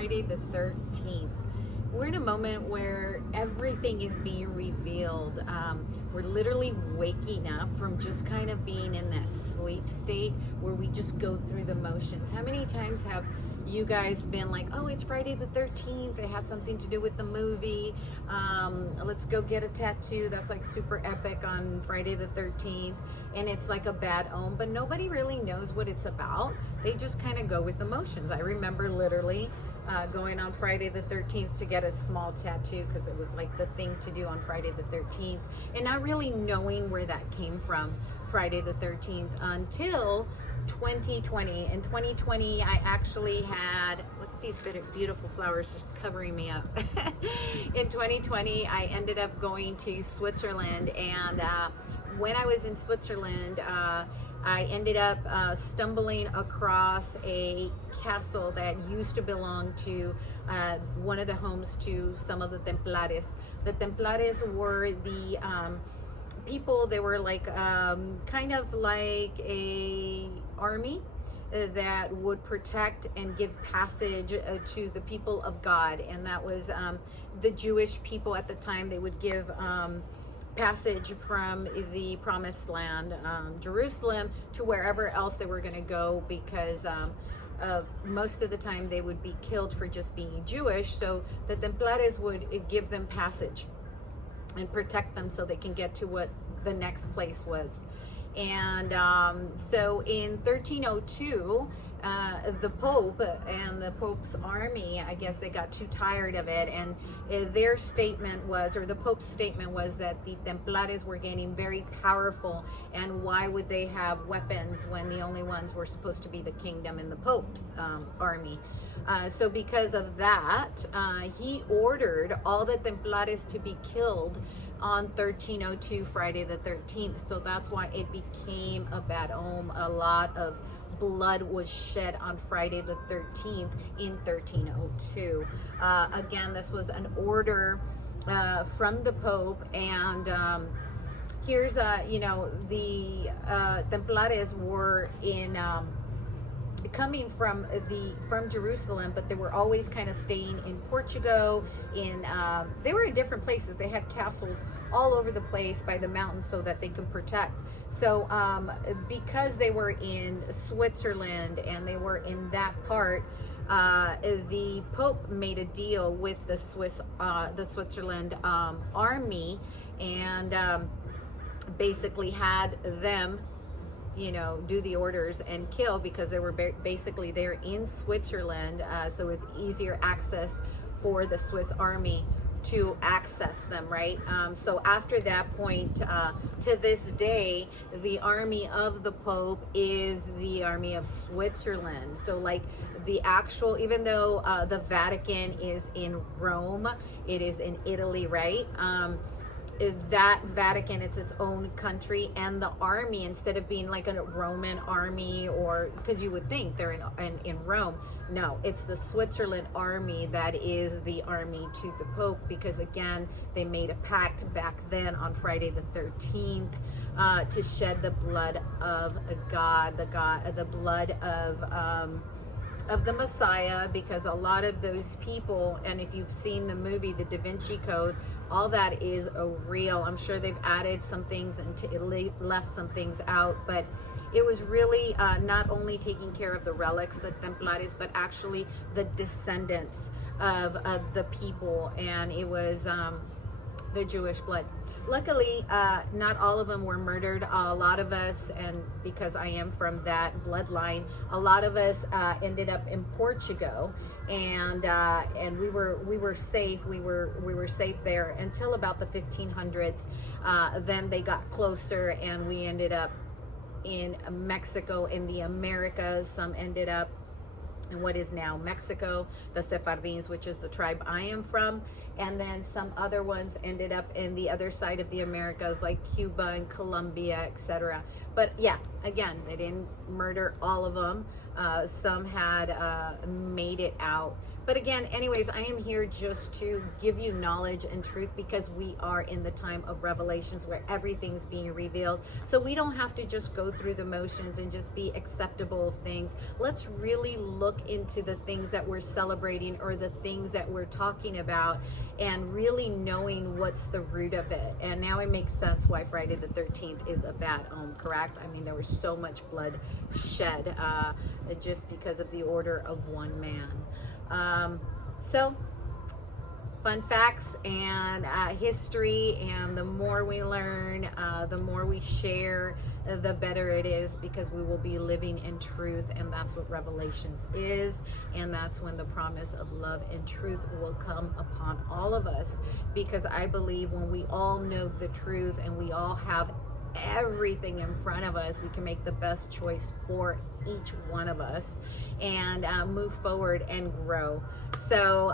Friday the 13th. We're in a moment where everything is being revealed. We're literally waking up from just kind of being in that sleep state where we just go through the motions. How many times have you guys been like, oh, it's Friday the 13th, it has something to do with the movie, let's go get a tattoo that's like super epic on Friday the 13th, and it's like a bad omen, but nobody really knows what it's about. They just kind of go with emotions. I remember literally going on Friday the 13th to get a small tattoo because it was like the thing to do on Friday the 13th, and not really knowing where that came from, Friday the 13th, until 2020. In 2020, I actually had, look at these beautiful flowers just covering me up. In 2020, I ended up going to Switzerland, and when I was in Switzerland, I ended up stumbling across a castle that used to belong to one of the homes to some of the Templares. The Templares were the people. They were like kind of like a army that would protect and give passage to the people of God, and that was the Jewish people at the time. They would give passage from the promised land, Jerusalem, to wherever else they were going to go, because most of the time they would be killed for just being Jewish. So the Templares would give them passage and protect them so they can get to what the next place was. And so in 1302, the Pope and the Pope's army, I guess they got too tired of it, and their statement was, or the Pope's statement was, that the Templares were getting very powerful, and why would they have weapons when the only ones were supposed to be the kingdom and the Pope's army. So because of that, he ordered all the Templares to be killed on 1302, Friday the 13th. So that's why it became a bad omen. A lot of blood was shed on Friday the 13th in 1302. Again, this was an order from the Pope, and here's you know, the Templares were in coming from Jerusalem, but they were always kind of staying in Portugal. They were in different places. They had castles all over the place by the mountains so that they could protect. So because they were in Switzerland and they were in that part, the Pope made a deal with the Switzerland army, and basically had them, you know, do the orders and kill, because they were basically there in Switzerland, so it's easier access for the Swiss army to access them, right? So after that point, to this day, the army of the Pope is the army of Switzerland. So like the actual, even though the Vatican is in Rome, it is in Italy, right? That Vatican, it's its own country, and the army, instead of being like a Roman army, or because you would think they're in Rome, no, it's the Switzerland army that is the army to the Pope, because again, they made a pact back then on Friday the 13th to shed the blood of God, the blood of the Messiah, because a lot of those people, and if you've seen the movie The Da Vinci Code, all that is real. I'm sure they've added some things and left some things out, but it was really not only taking care of the relics, the Templares, but actually the descendants of the people, and it was the Jewish blood. Luckily, not all of them were murdered. A lot of us, and because I am from that bloodline, a lot of us ended up in Portugal, and we were safe. We were safe there until about the 1500s. Then they got closer, and we ended up in Mexico, in the Americas. Some ended up in what is now Mexico, the Sephardins, which is the tribe I am from, and then some other ones ended up in the other side of the Americas, like Cuba and Colombia, etc. But yeah, again, they didn't murder all of them. Some had made it out. But again, anyways, I am here just to give you knowledge and truth, because we are in the time of revelations where everything's being revealed. So we don't have to just go through the motions and just be acceptable of things. Let's really look into the things that we're celebrating, or the things that we're talking about, and really knowing what's the root of it. And now it makes sense why Friday the 13th is a bad omen, correct? I mean, there was so much blood shed just because of the order of one man. So fun facts and history, and the more we learn, the more we share, the better it is, because we will be living in truth, and that's what Revelations is. And that's when the promise of love and truth will come upon all of us, because I believe when we all know the truth and we all have everything in front of us, we can make the best choice for each one of us and move forward and grow. So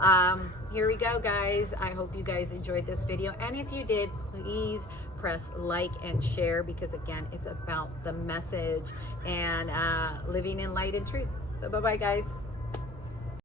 here we go, guys. I hope you guys enjoyed this video, and if you did, please press like and share, because again, it's about the message and living in light and truth. So bye bye, guys.